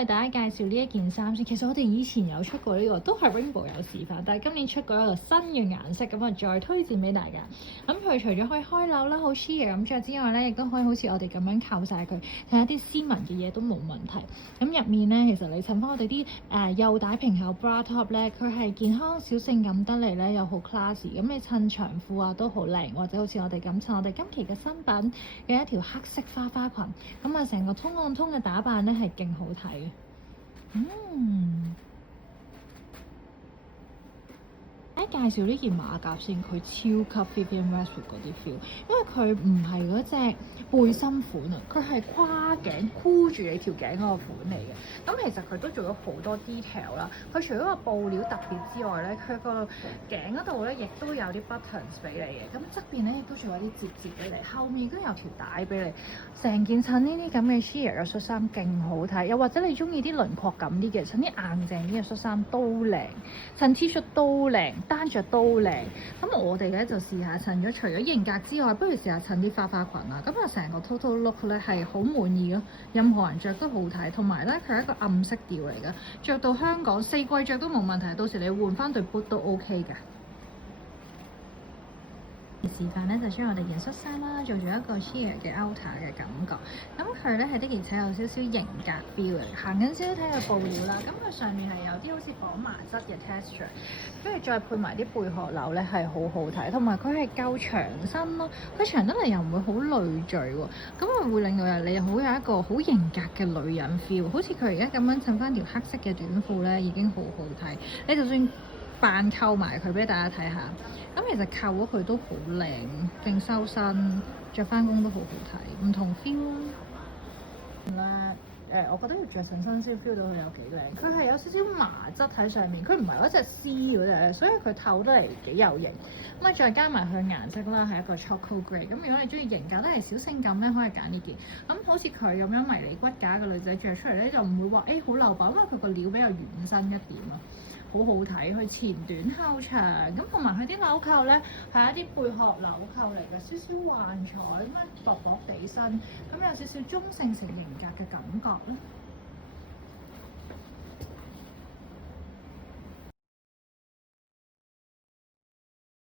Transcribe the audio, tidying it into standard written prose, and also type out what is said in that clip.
為大家介紹呢一件衫先。其實我哋以前有出過呢個，都係 Rainbow 有示範，但係今年出過一個新嘅顏色，咁啊再推薦俾大家。咁佢除咗可以開褸啦，好 sheer 咁着之外咧，亦都可以好似我哋咁樣扣晒佢，睇一啲斯文嘅嘢都冇問題。咁入面咧，其實你襯翻我哋啲幼帶平口 bra top 咧，佢係健康小性感得嚟咧，又好 classy。咁你襯長褲啊都好靚，或者好似我哋咁襯我哋今期嘅新品嘅一條黑色花花裙，咁啊成個通按通嘅打扮咧係勁好睇嘅。介紹呢件馬甲先，佢超級 Vivienne Westwood 嗰啲 feel，因為佢唔係嗰隻背心款啊，佢係跨頸箍住你條頸嗰個款嚟嘅。咁其實佢都做咗好多 detail 啦。佢除咗個布料特別之外咧，佢個頸嗰度咧亦都有啲 buttons 俾你嘅。咁側邊咧亦都仲有啲折折俾你，後面都有條帶俾你。成件襯呢啲咁嘅 sheer 嘅恤衫勁好睇，又或者你中意啲輪廓感啲嘅，襯啲硬淨啲嘅恤衫都靚，襯 T 恤都靚。單着都靚，咁我哋咧就試下襯咗，除咗型格之外，不如試下襯啲花花裙啦。咁啊，成個 total look 咧係好滿意咯，任何人着都好睇，同埋咧佢係一個暗色調嚟嘅，着到香港4季着都冇問題，到時你換翻對 boot 都 OK 嘅。示範咧就將我哋件恤衫啦做咗一個 sheer 嘅 outer 嘅感覺，咁佢咧係的而且有少少型格 feel 嘅，行緊少少睇佢布料啦，咁佢上面係有啲好似綁麻質嘅 texture， 跟住再配埋啲貝殼紐咧係好好睇，同埋佢係夠長身咯，佢長得嚟又唔會好累贅喎，咁啊會令到你好有一個好型格嘅女人 feel， 好似佢而家咁樣襯翻條黑色嘅短褲咧已經好好睇，你就算扮扣埋佢俾大家睇下。咁其實扣咗佢都好靚，勁修身，着翻工都好好睇，唔同 feel 啦。我覺得要着上身先 feel 到佢有幾靚。佢係有少少麻質喺上面，佢唔係嗰隻絲嗰隻，所以佢透得嚟幾有型。咁啊，再加埋佢顏色啦，係一個 chocolate grey。咁如果你中意型格得嚟小性感咧，可以揀呢件。咁好似佢咁樣迷你骨架嘅女仔着出嚟咧，就唔會話好漏爆，因為佢個料比較軟身一點啊。好好睇，佢前短後長，咁同埋佢啲紐扣咧係一啲貝殼紐扣嚟嘅，少少幻彩咁樣薄薄地身，咁有少少中性成型格嘅感覺咧。